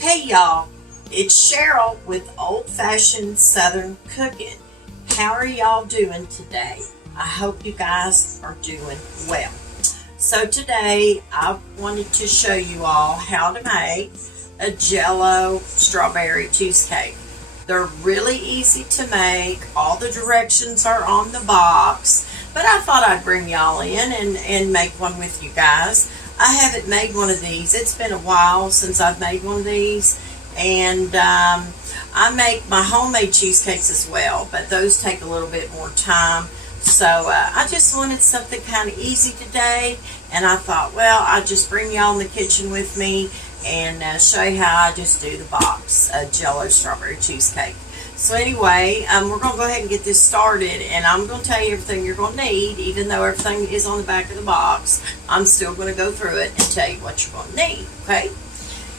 Hey y'all, it's Cheryl with Old Fashioned Southern Cooking. How are y'all doing today? I hope you guys are doing well. So today I wanted to show you all how to make a Jell-O strawberry cheesecake. They're really easy to make. All the directions are on the box, but I thought I'd bring y'all in and make one with you guys. I haven't made one of these. It's been a while since I've made one of these, and I make my homemade cheesecakes as well, but those take a little bit more time. So I just wanted something kind of easy today, and I thought, well, I'll just bring y'all in the kitchen with me and show you how I just do the box Jell-O strawberry cheesecake. So anyway, we're going to go ahead and get this started, and I'm going to tell you everything you're going to need. Even though everything is on the back of the box, I'm still going to go through it and tell you what you're going to need, okay?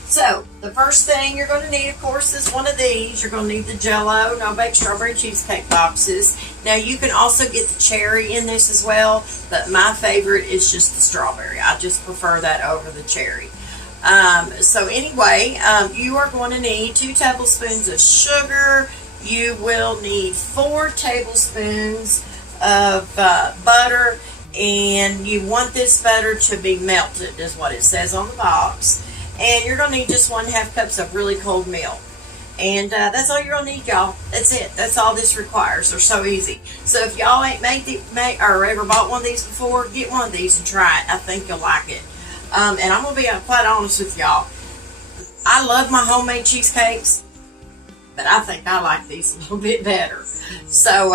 So, the first thing you're going to need, of course, is one of these. You're going to need the Jell-O no-bake strawberry cheesecake boxes. Now, you can also get the cherry in this as well, but my favorite is just the strawberry. I just prefer that over the cherry. So anyway, you are going to need 2 tablespoons of sugar. You will need 4 tablespoons of butter, and you want this butter to be melted, is what it says on the box. And you're going to need just 1/2 cups of really cold milk. And that's all you're going to need, y'all. That's it. That's all this requires. They're so easy. So if y'all ain't or ever bought one of these before, get one of these and try it. I think you'll like it. And I'm going to be quite honest with y'all. I love my homemade cheesecakes, but I think I like these a little bit better. So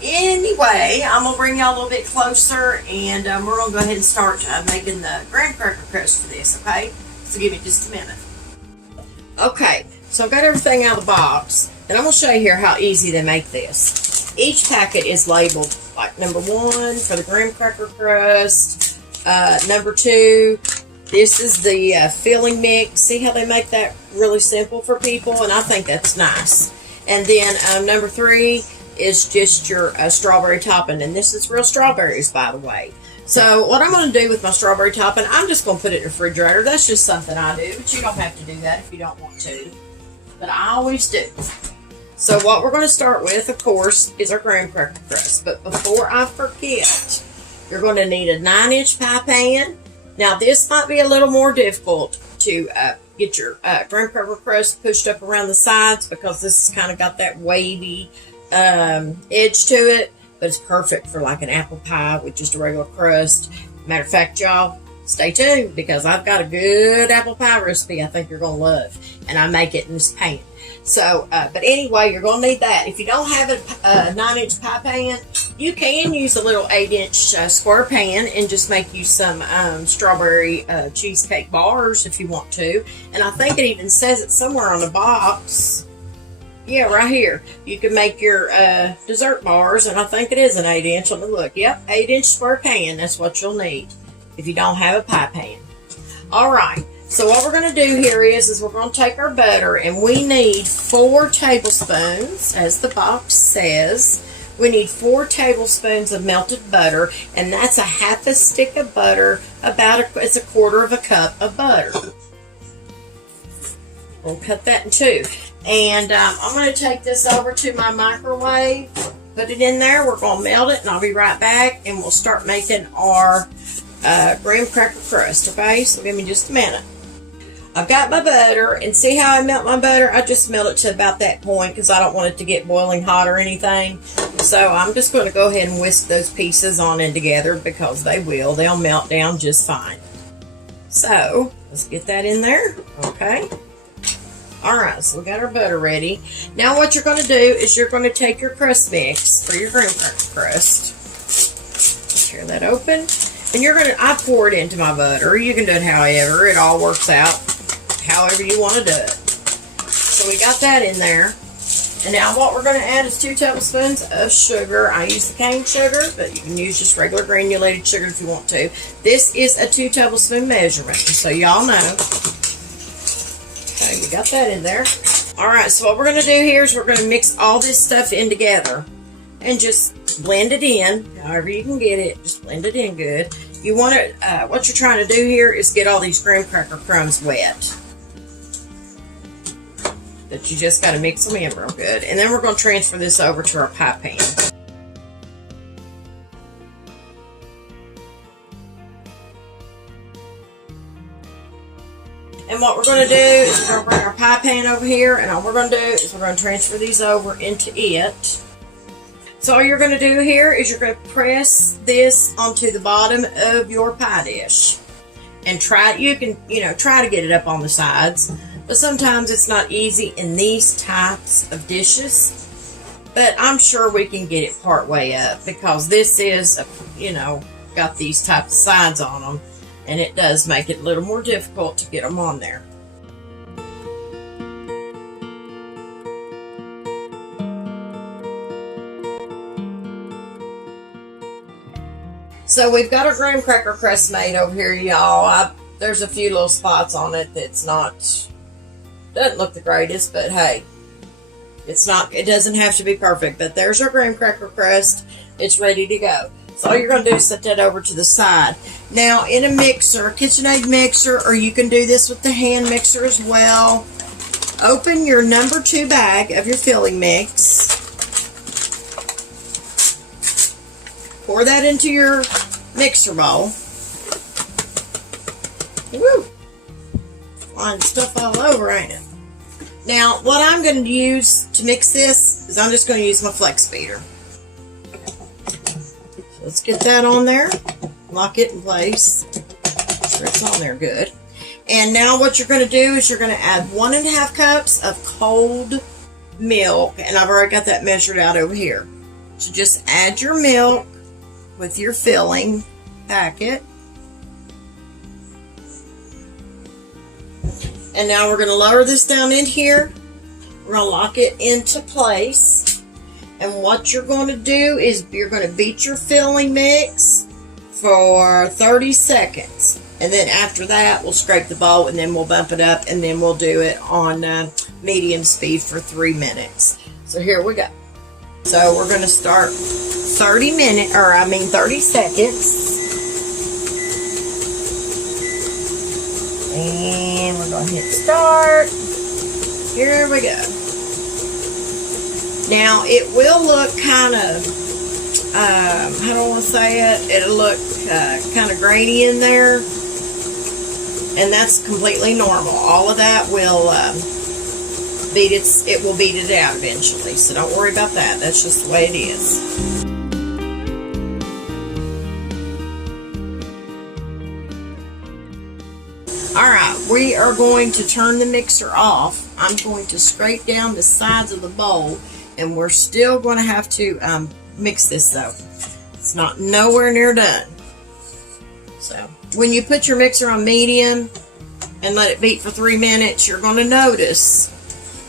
anyway, I'm going to bring y'all a little bit closer, and we're going to go ahead and start making the graham cracker crust for this, okay? So give me just a minute. Okay, so I've got everything out of the box, and I'm going to show you here how easy they make this. Each packet is labeled like number 1 for the graham cracker crust, number 2, this is the filling mix. See how they make that really simple for people, and I think that's nice. And then number 3 is just your strawberry topping, and this is real strawberries, by the way. So what I'm going to do with my strawberry topping, I'm just going to put it in the refrigerator. That's just something I do, but you don't have to do that if you don't want to. But I always do. So what we're going to start with, of course, is our graham cracker crust. But before I forget, you're going to need a 9-inch pie pan. Now this might be a little more difficult to get your graham cracker crust pushed up around the sides, because this has kind of got that wavy edge to it. But it's perfect for like an apple pie with just a regular crust. Matter of fact, y'all, stay tuned, because I've got a good apple pie recipe I think you're going to love. And I make it in this pan. So, but anyway, you're going to need that. If you don't have a 9-inch pie pan, you can use a little 8-inch square pan and just make you some strawberry cheesecake bars if you want to. And I think it even says it somewhere on the box. Yeah, right here. You can make your dessert bars, and I think it is an 8-inch. Let me look. Yep, 8-inch square pan. That's what you'll need if you don't have a pie pan. All right. So what we're going to do here is we're going to take our butter, and we need 4 tablespoons, as the box says. We need 4 tablespoons of melted butter, and that's a 1/2 stick of butter. It's a 1/4 cup of butter. We'll cut that in 2. And I'm going to take this over to my microwave, put it in there. We're going to melt it, and I'll be right back, and we'll start making our graham cracker crust, okay? So give me just a minute. I've got my butter, and see how I melt my butter? I just melt it to about that point because I don't want it to get boiling hot or anything. So I'm just going to go ahead and whisk those pieces on in together, because they will. They'll melt down just fine. So let's get that in there, okay? Alright, so we got our butter ready. Now what you're going to do is you're going to take your crust mix for your graham cracker crust. Tear that open. And you're going to, I pour it into my butter. You can do it however. It all works out however you want to do it. So we got that in there. And now what we're going to add is 2 tablespoons of sugar. I use the cane sugar, but you can use just regular granulated sugar if you want to. This is a 2 tablespoon measurement, so y'all know. Okay, we got that in there. Alright, so what we're going to do here is we're going to mix all this stuff in together and just blend it in, however you can get it. Just blend it in good. You want to, what you're trying to do here is get all these graham cracker crumbs wet. But you just got to mix them in real good. And then we're going to transfer this over to our pie pan. And what we're going to do is we're going to bring our pie pan over here, and all we're going to do is we're going to transfer these over into it. So all you're going to do here is you're going to press this onto the bottom of your pie dish. And you can try to get it up on the sides, but sometimes it's not easy in these types of dishes. But I'm sure we can get it part way up, because this is, got these type of sides on them, and it does make it a little more difficult to get them on there. So we've got our graham cracker crust made over here, y'all. There's a few little spots on it that's doesn't look the greatest, but hey, it doesn't have to be perfect. But there's our graham cracker crust. It's ready to go. So all you're going to do is set that over to the side. Now, in a mixer, KitchenAid mixer, or you can do this with the hand mixer as well, open your number 2 bag of your filling mix. Pour that into your mixer bowl. Woo! Flying stuff all over, ain't it? Now, what I'm going to use to mix this is I'm just going to use my flex beater. So let's get that on there. Lock it in place. Make sure it's on there good. And now what you're going to do is you're going to add 1.5 cups of cold milk. And I've already got that measured out over here. So just add your milk with your filling packet. And now we're going to lower this down in here. We're going to lock it into place. And what you're going to do is you're going to beat your filling mix for 30 seconds. And then after that, we'll scrape the bowl, and then we'll bump it up, and then we'll do it on medium speed for 3 minutes. So here we go. So we're going to start 30 seconds. And we're going to hit start. Here we go. Now, it will look kind of, how do I want to say it? It'll look kind of grainy in there. And that's completely normal. All of that will it will beat it out eventually. So don't worry about that. That's just the way it is. Alright, we are going to turn the mixer off. I'm going to scrape down the sides of the bowl, and we're still going to have to mix this though. It's not nowhere near done. So when you put your mixer on medium and let it beat for 3 minutes, you're going to notice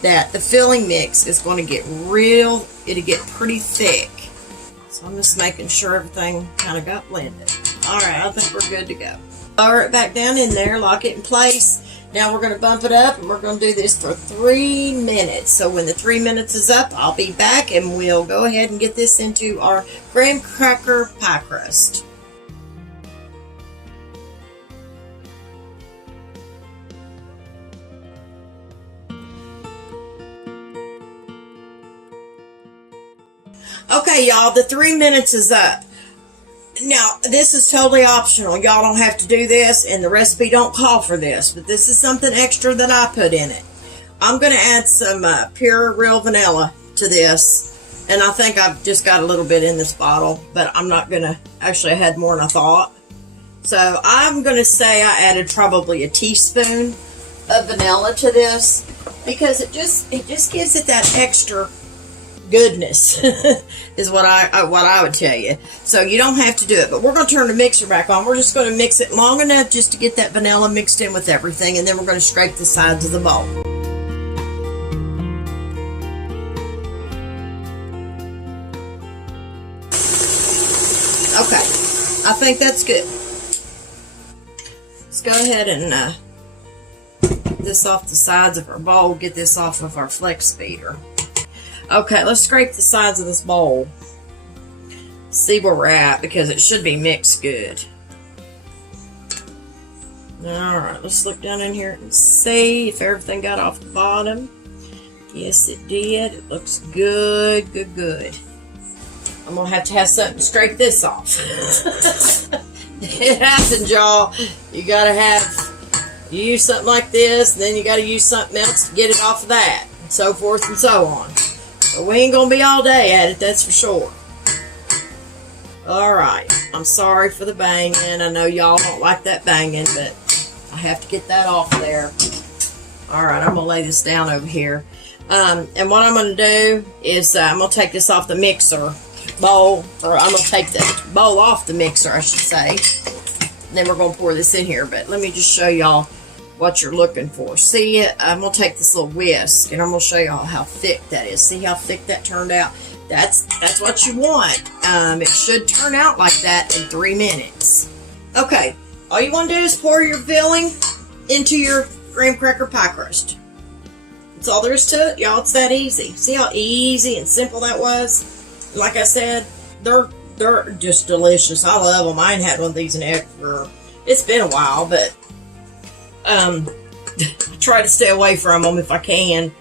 that the filling mix is going to it'll get pretty thick. So I'm just making sure everything kind of got blended. Alright, I think we're good to go. Lower it back down in there, lock it in place. Now we're going to bump it up, and we're going to do this for 3 minutes. So when the 3 minutes is up, I'll be back, and we'll go ahead and get this into our graham cracker pie crust. Okay, y'all, the 3 minutes is up. Now, this is totally optional. Y'all don't have to do this, and the recipe don't call for this, but this is something extra that I put in it. I'm going to add some pure real vanilla to this, and I think I've just got a little bit in this bottle, but I'm not going to, actually I had more than I thought. So I'm going to say I added probably a teaspoon of vanilla to this, because it just gives it that extra goodness is what I would tell you. So you don't have to do it, but we're going to turn the mixer back on. We're just going to mix it long enough just to get that vanilla mixed in with everything, and then we're going to scrape the sides of the bowl. Okay, I think that's good. Let's go ahead and get this off the sides of our bowl, get this off of our flex beater. Okay, let's scrape the sides of this bowl. See where we're at, because it should be mixed good. Alright, let's look down in here and see if everything got off the bottom. Yes, it did. It looks good, good, good. I'm going to have something to scrape this off. It happens, y'all. You got to you use something like this, and then you got to use something else to get it off of that, and so forth and so on. But we ain't going to be all day at it, that's for sure. Alright, I'm sorry for the banging. I know y'all don't like that banging, but I have to get that off there. Alright, I'm going to lay this down over here. And what I'm going to do is I'm going to take this off the mixer bowl, or I'm going to take the bowl off the mixer, I should say. And then we're going to pour this in here, but let me just show y'all what you're looking for. See, I'm going to take this little whisk, and I'm going to show y'all how thick that is. See how thick that turned out? That's what you want. It should turn out like that in 3 minutes. Okay, all you want to do is pour your filling into your graham cracker pie crust. That's all there is to it, y'all. It's that easy. See how easy and simple that was? Like I said, they're just delicious. I love them. I ain't had one of these in ever. It's been a while, but I try to stay away from them if I can.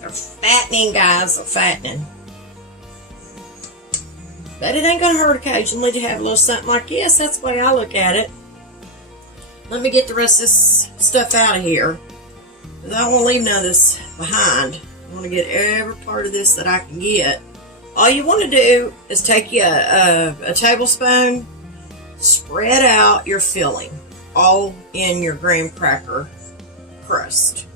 They're fattening, guys. They're fattening. But it ain't gonna hurt occasionally to have a little something like this. That's the way I look at it. Let me get the rest of this stuff out of here, because I don't want to leave none of this behind. I want to get every part of this that I can get. All you want to do is take you a tablespoon, spread out your filling all in your graham cracker crust.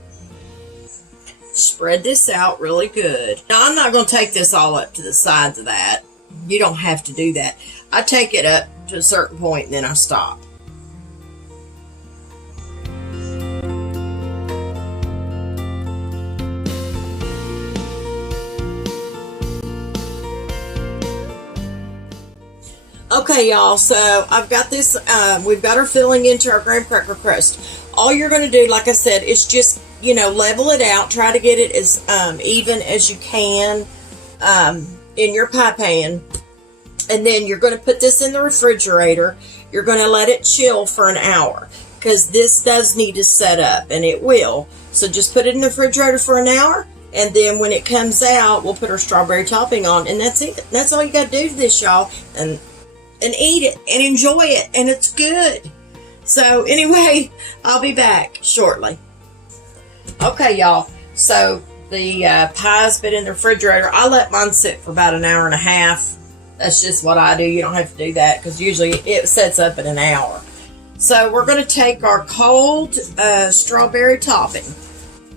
Spread this out really good. Now, I'm not going to take this all up to the sides of that. You don't have to do that. I take it up to a certain point and then I stop. Okay, y'all, so I've got this, we've got our filling into our graham cracker crust. All you're going to do, like I said, is just, level it out. Try to get it as even as you can in your pie pan. And then you're going to put this in the refrigerator. You're going to let it chill for an hour, because this does need to set up, and it will. So just put it in the refrigerator for an hour, and then when it comes out, we'll put our strawberry topping on, and that's it. That's all you got to do to this, y'all. And eat it and enjoy it, and it's good. So anyway, I'll be back shortly. Okay, y'all, so the pie's been in the refrigerator. I let mine sit for about an hour and a half. That's just what I do. You don't have to do that, because usually it sets up in an hour. So we're going to take our cold strawberry topping,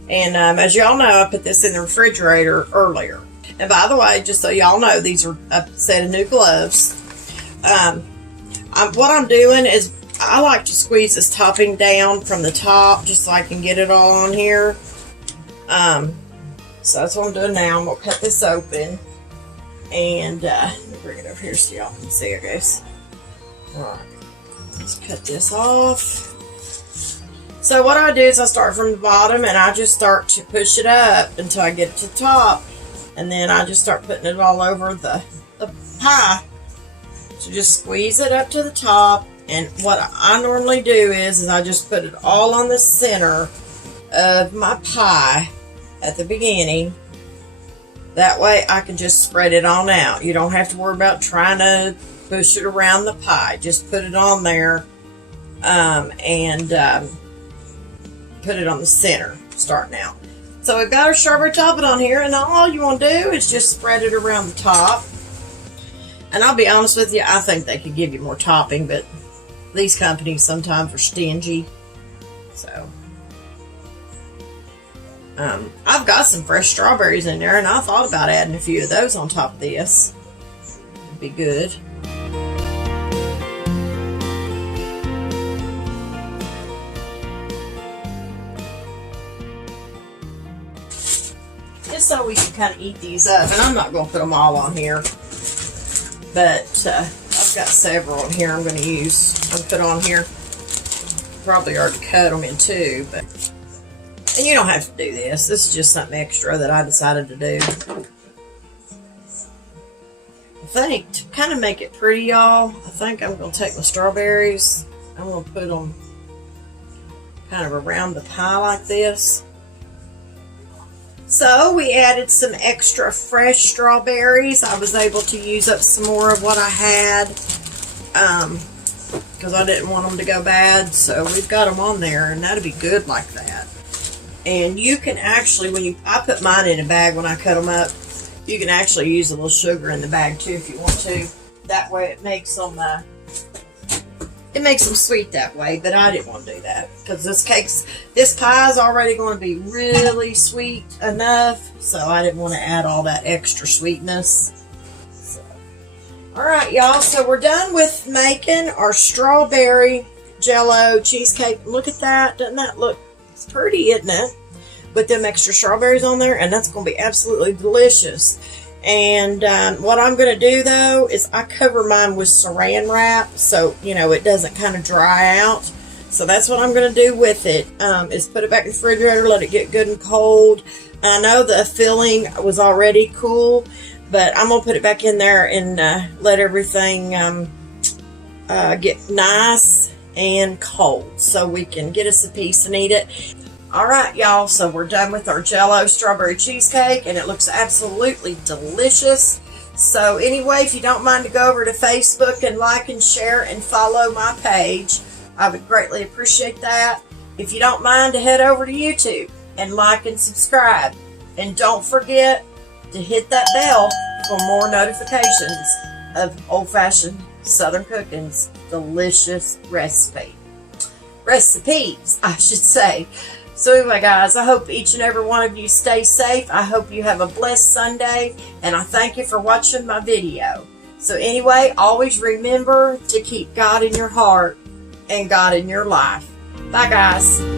and as y'all know, I put this in the refrigerator earlier. And by the way, just so y'all know, these are a set of new gloves. What I'm doing is I like to squeeze this topping down from the top just so I can get it all on here. So that's what I'm doing now. I'm going to cut this open, and let me bring it over here so y'all can see it, guys. Alright, let's cut this off. So what I do is I start from the bottom, and I just start to push it up until I get to the top, and then I just start putting it all over the pie. So just squeeze it up to the top, and what I normally do is I just put it all on the center of my pie at the beginning. That way I can just spread it on out. You don't have to worry about trying to push it around the pie. Just put it on there and put it on the center starting out. So we've got our strawberry topping on here, and all you want to do is just spread it around the top. And I'll be honest with you, I think they could give you more topping, but these companies sometimes are stingy. So, I've got some fresh strawberries in there, and I thought about adding a few of those on top of this. It'd be good. Just so we can kind of eat these up, and I'm not going to put them all on here. But I've got several in here I'm going to use. I'll put on here. Probably already cut them in two, but and you don't have to do this. This is just something extra that I decided to do. I think to kind of make it pretty, y'all, I think I'm going to take my strawberries. I'm going to put them kind of around the pie like this. So we added some extra fresh strawberries. I was able to use up some more of what I had because I didn't want them to go bad. So we've got them on there, and that'll be good like that. And you can actually, I put mine in a bag when I cut them up. You can actually use a little sugar in the bag too if you want to. That way it makes them sweet that way, but I didn't want to do that because this pie is already going to be really sweet enough, so I didn't want to add all that extra sweetness. So, all right, y'all, so we're done with making our strawberry Jell-O cheesecake. Look at that. Doesn't that look pretty, isn't it? With them extra strawberries on there, and that's going to be absolutely delicious. And what I'm going to do, though, is I cover mine with saran wrap so, it doesn't kind of dry out. So that's what I'm going to do with it, is put it back in the refrigerator, let it get good and cold. I know the filling was already cool, but I'm going to put it back in there and let everything get nice and cold so we can get us a piece and eat it. Alright, y'all, so we're done with our Jell-O strawberry cheesecake, and it looks absolutely delicious. So anyway, if you don't mind to go over to Facebook and like and share and follow my page, I would greatly appreciate that. If you don't mind to head over to YouTube and like and subscribe. And don't forget to hit that bell for more notifications of old-fashioned Southern cooking's delicious recipes, I should say. So anyway, guys, I hope each and every one of you stay safe. I hope you have a blessed Sunday, and I thank you for watching my video. So anyway, always remember to keep God in your heart and God in your life. Bye, guys.